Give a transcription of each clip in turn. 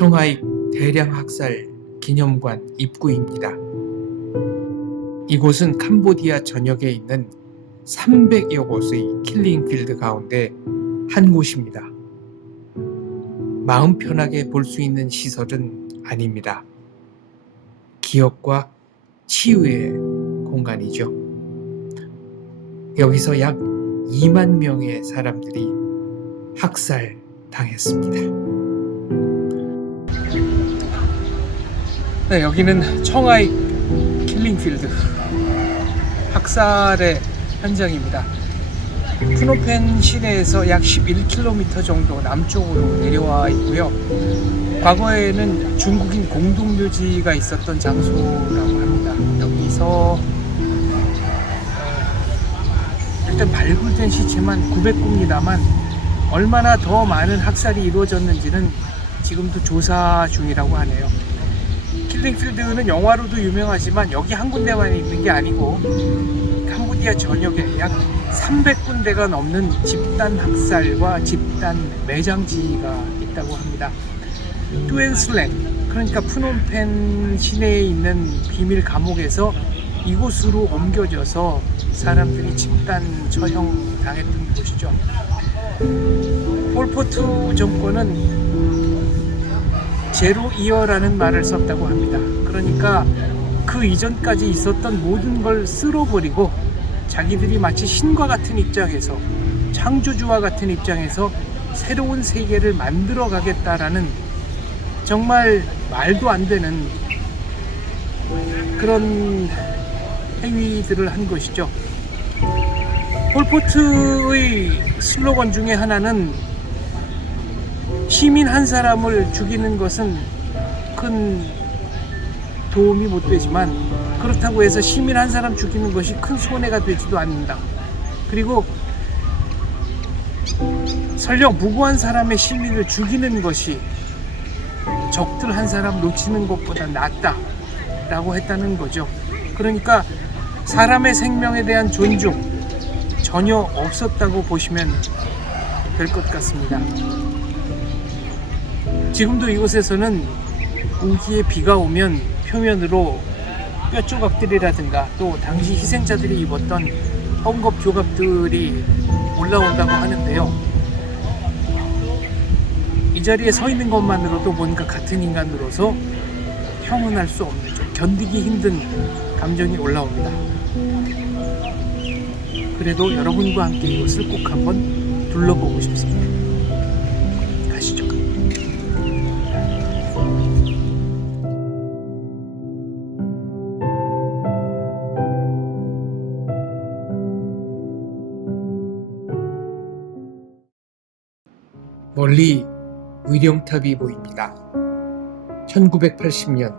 청하익 대량 학살 기념관 입구입니다. 이곳은 캄보디아 전역에 있는 300여 곳의 킬링필드 가운데 한 곳입니다. 마음 편하게 볼 수 있는 시설은 아닙니다. 기억과 치유의 공간이죠. 여기서 약 2만 명의 사람들이 학살당했습니다. 네, 여기는 청하익 킬링필드 학살의 현장입니다. 프놈펜 시내에서 약 11km 정도 남쪽으로 내려와 있고요. 과거에는 중국인 공동묘지가 있었던 장소라고 합니다. 여기서 일단 발굴된 시체만 900구입니다만 얼마나 더 많은 학살이 이루어졌는지는 지금도 조사 중이라고 하네요. 킬링필드는 영화로도 유명하지만 여기 한 군데만 있는 게 아니고 캄보디아 전역에 약 300군데가 넘는 집단 학살과 집단 매장지가 있다고 합니다. 뚜엔슬랭, 그러니까 프놈펜 시내에 있는 비밀 감옥에서 이곳으로 옮겨져서 사람들이 집단 처형당했던 곳이죠. 폴포트 정권은 제로 이어라는 말을 썼다고 합니다. 그러니까 그 이전까지 있었던 모든 걸 쓸어버리고 자기들이 마치 신과 같은 입장에서, 창조주와 같은 입장에서 새로운 세계를 만들어 가겠다라는 정말 말도 안 되는 그런 행위들을 한 것이죠. 폴포트의 슬로건 중에 하나는 시민 한 사람을 죽이는 것은 큰 도움이 못 되지만 그렇다고 해서 시민 한 사람 죽이는 것이 큰 손해가 되지도 않는다. 그리고 설령 무고한 사람의 시민을 죽이는 것이 적들 한 사람 놓치는 것보다 낫다 라고 했다는 거죠. 그러니까 사람의 생명에 대한 존중 전혀 없었다고 보시면 될 것 같습니다. 지금도 이곳에서는 우기에 비가 오면 표면으로 뼈 조각들이라든가 또 당시 희생자들이 입었던 헝겊 조각들이 올라온다고 하는데요. 이 자리에 서 있는 것만으로도 뭔가 같은 인간으로서 형언할 수 없는, 좀 견디기 힘든 감정이 올라옵니다. 그래도 여러분과 함께 이곳을 꼭 한번 둘러보고 싶습니다. 가시죠. 멀리 위령탑이 보입니다. 1980년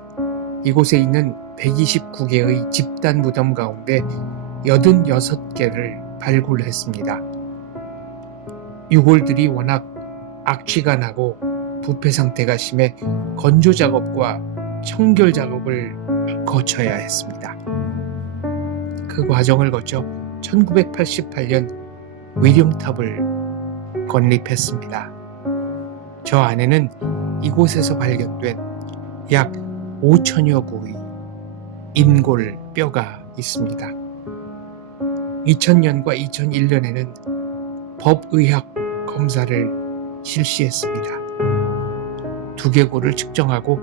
이곳에 있는 129개의 집단 무덤 가운데 86개를 발굴했습니다. 유골들이 워낙 악취가 나고 부패 상태가 심해 건조 작업과 청결 작업을 거쳐야 했습니다. 그 과정을 거쳐 1988년 위령탑을 건립했습니다. 저 안에는 이곳에서 발견된 약 5천여 구의 인골 뼈가 있습니다. 2000년과 2001년에는 법의학 검사를 실시했습니다. 두개골을 측정하고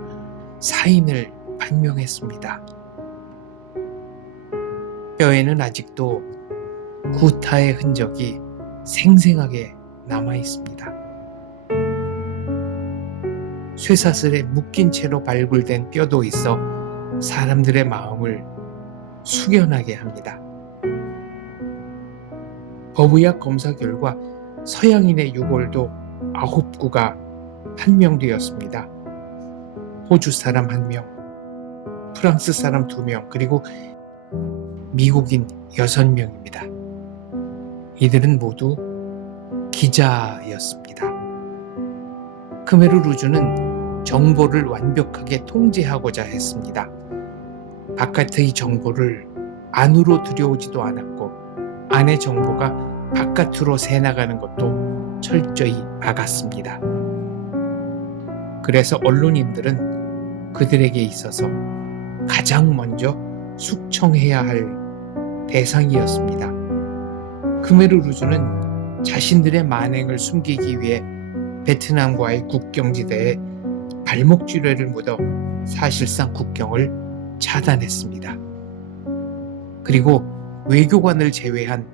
사인을 판명했습니다. 뼈에는 아직도 구타의 흔적이 생생하게 남아 있습니다. 쇠사슬에 묶인 채로 발굴된 뼈도 있어 사람들의 마음을 숙연하게 합니다. 법의학 검사 결과 서양인의 유골도 9구가 판명되었습니다. 호주 사람 1명, 프랑스 사람 2명, 그리고 미국인 6명입니다. 이들은 모두 기자였습니다. 크메르 루즈는 정보를 완벽하게 통제하고자 했습니다. 바깥의 정보를 안으로 들여오지도 않았고 안의 정보가 바깥으로 새나가는 것도 철저히 막았습니다. 그래서 언론인들은 그들에게 있어서 가장 먼저 숙청해야 할 대상이었습니다. 크메르 루즈는 자신들의 만행을 숨기기 위해 베트남과의 국경지대에 발목줄레를 묻어 사실상 국경을 차단했습니다. 그리고 외교관을 제외한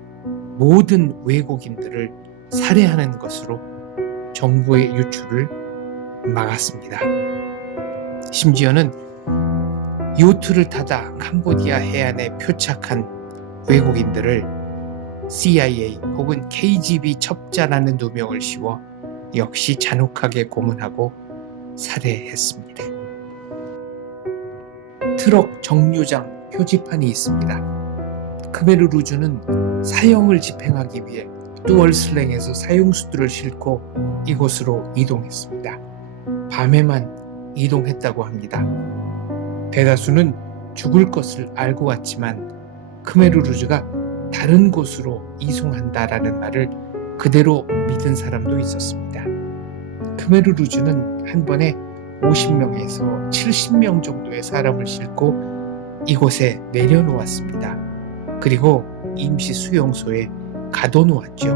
모든 외국인들을 살해하는 것으로 정보의 유출을 막았습니다. 심지어는 요트를 타다 캄보디아 해안에 표착한 외국인들을 CIA 혹은 KGB 첩자라는 누명을 씌워 역시 잔혹하게 고문하고 살해했습니다. 트럭 정류장 표지판이 있습니다. 크메르 루즈는 사형을 집행하기 위해 뚜얼슬랭에서 사형수들을 싣고 이곳으로 이동했습니다. 밤에만 이동했다고 합니다. 대다수는 죽을 것을 알고 왔지만 크메르 루즈가 다른 곳으로 이송한다라는 말을 그대로 믿은 사람도 있었습니다. 크메르 루즈는 한 번에 50명에서 70명 정도의 사람을 싣고 이곳에 내려놓았습니다. 그리고 임시 수용소에 가둬놓았죠.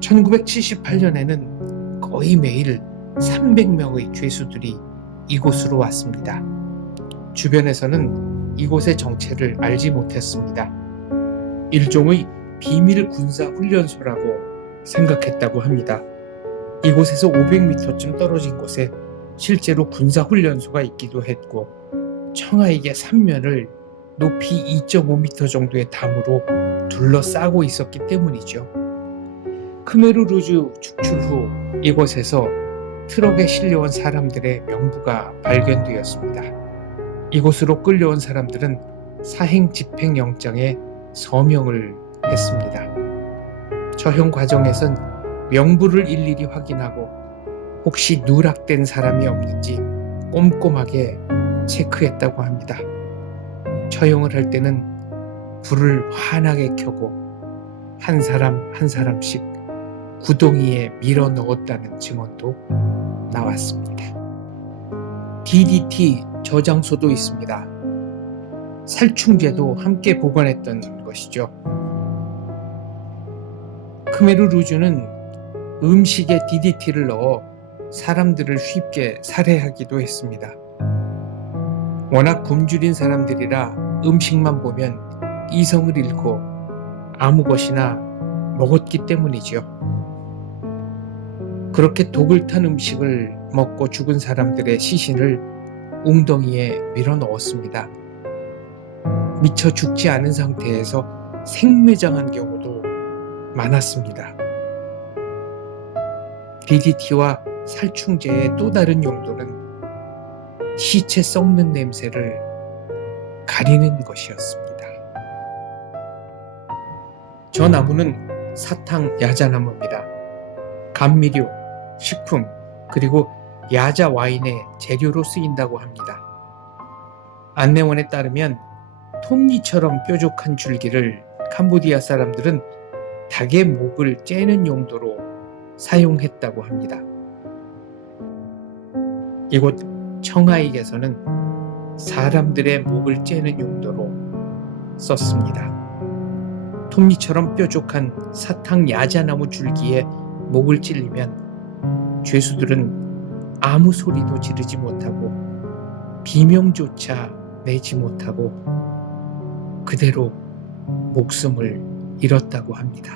1978년에는 거의 매일 300명의 죄수들이 이곳으로 왔습니다. 주변에서는 이곳의 정체를 알지 못했습니다. 일종의 비밀 군사 훈련소라고 생각했다고 합니다. 이곳에서 500m쯤 떨어진 곳에 실제로 군사 훈련소가 있기도 했고 청하에게 3면을 높이 2.5m 정도의 담으로 둘러싸고 있었기 때문이죠. 크메르 루즈 축출 후 이곳에서 트럭에 실려온 사람들의 명부가 발견되었습니다. 이곳으로 끌려온 사람들은 사행 집행영장에 서명을 했습니다. 처형 과정에선 명부를 일일이 확인하고 혹시 누락된 사람이 없는지 꼼꼼하게 체크했다고 합니다. 처형을 할 때는 불을 환하게 켜고 한 사람 한 사람씩 구덩이에 밀어 넣었다는 증언도 나왔습니다. DDT 저장소도 있습니다. 살충제도 함께 보관했던 것이죠. 크메르 루즈는 음식에 DDT를 넣어 사람들을 쉽게 살해하기도 했습니다. 워낙 굶주린 사람들이라 음식만 보면 이성을 잃고 아무 것이나 먹었기 때문이죠. 그렇게 독을 탄 음식을 먹고 죽은 사람들의 시신을 웅덩이에 밀어 넣었습니다. 미처 죽지 않은 상태에서 생매장한 경우도 많았습니다. DDT와 살충제의 또 다른 용도는 시체 썩는 냄새를 가리는 것이었습니다. 저 나무는 사탕 야자나무입니다. 감미료, 식품, 그리고 야자 와인의 재료로 쓰인다고 합니다. 안내원에 따르면 톱니처럼 뾰족한 줄기를 캄보디아 사람들은 닭의 목을 째는 용도로 사용했다고 합니다. 이곳 청하익에서는 사람들의 목을 째는 용도로 썼습니다. 톱니처럼 뾰족한 사탕 야자나무 줄기에 목을 찔리면 죄수들은 아무 소리도 지르지 못하고 비명조차 내지 못하고 그대로 목숨을 잃었다고 합니다.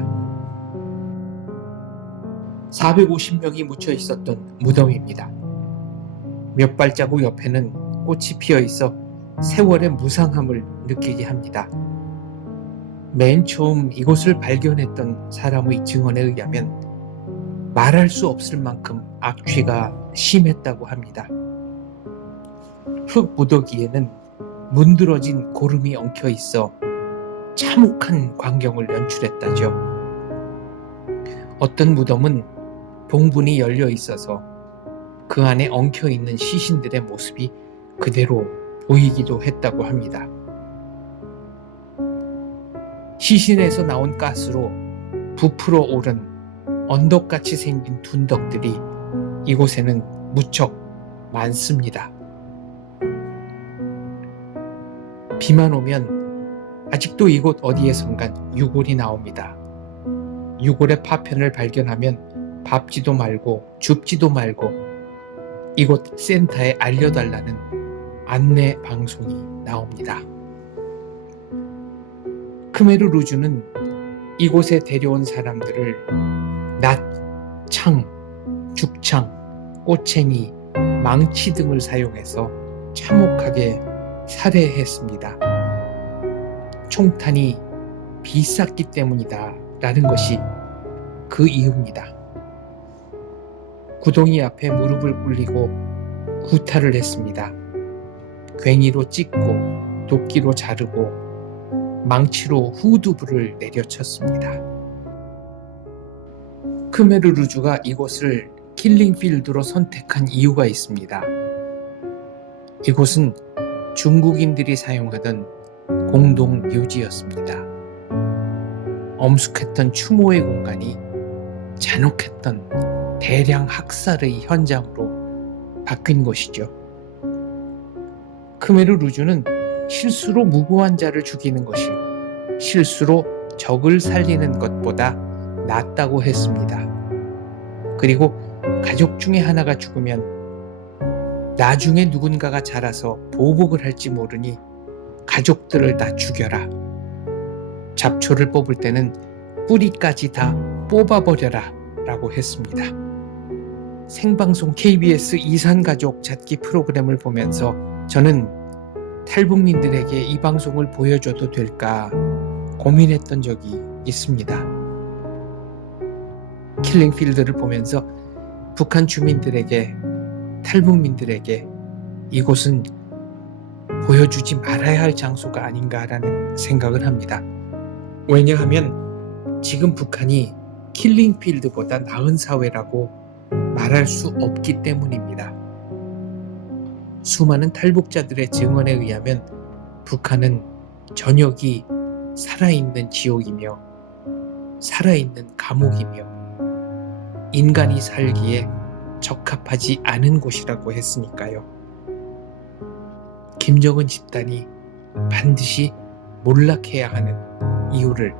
450명이 묻혀 있었던 무덤입니다. 몇 발자국 옆에는 꽃이 피어 있어 세월의 무상함을 느끼게 합니다. 맨 처음 이곳을 발견했던 사람의 증언에 의하면 말할 수 없을 만큼 악취가 심했다고 합니다. 흙 무더기에는 문드러진 고름이 엉켜 있어 참혹한 광경을 연출했다죠. 어떤 무덤은 봉분이 열려 있어서 그 안에 엉켜 있는 시신들의 모습이 그대로 보이기도 했다고 합니다. 시신에서 나온 가스로 부풀어 오른 언덕같이 생긴 둔덕들이 이곳에는 무척 많습니다. 비만 오면 아직도 이곳 어디에선간 유골이 나옵니다. 유골의 파편을 발견하면 밟지도 말고 줍지도 말고 이곳 센터에 알려달라는 안내 방송이 나옵니다. 크메르 루주는 이곳에 데려온 사람들을 낫, 창, 죽창, 꼬챙이, 망치 등을 사용해서 참혹하게 살해했습니다. 총탄이 비쌌기 때문이다 라는 것이 그 이유입니다. 구덩이 앞에 무릎을 꿇리고 구타를 했습니다. 괭이로 찢고 도끼로 자르고 망치로 후두부를 내려쳤습니다. 크메르 루주가 이곳을 킬링필드로 선택한 이유가 있습니다. 이곳은 중국인들이 사용하던 공동 묘지였습니다. 엄숙했던 추모의 공간이 잔혹했던 대량 학살의 현장으로 바뀐 것이죠. 크메르 루주는 실수로 무고한 자를 죽이는 것이 실수로 적을 살리는 것보다 낫다고 했습니다. 그리고 가족 중에 하나가 죽으면 나중에 누군가가 자라서 보복을 할지 모르니 가족들을 다 죽여라. 잡초를 뽑을 때는 뿌리까지 다 뽑아버려라 라고 했습니다. 생방송 KBS 이산가족 찾기 프로그램을 보면서 저는 탈북민들에게 이 방송을 보여줘도 될까 고민했던 적이 있습니다. 킬링필드를 보면서 북한 주민들에게, 탈북민들에게 이곳은 보여주지 말아야 할 장소가 아닌가라는 생각을 합니다. 왜냐하면 지금 북한이 킬링필드보다 나은 사회라고 말할 수 없기 때문입니다. 수많은 탈북자들의 증언에 의하면 북한은 전역이 살아있는 지옥이며 살아있는 감옥이며 인간이 살기에 적합하지 않은 곳이라고 했으니까요. 김정은 집단이 반드시 몰락해야 하는 이유를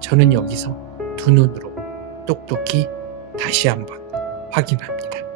저는 여기서 두 눈으로 똑똑히 다시 한번 확인합니다.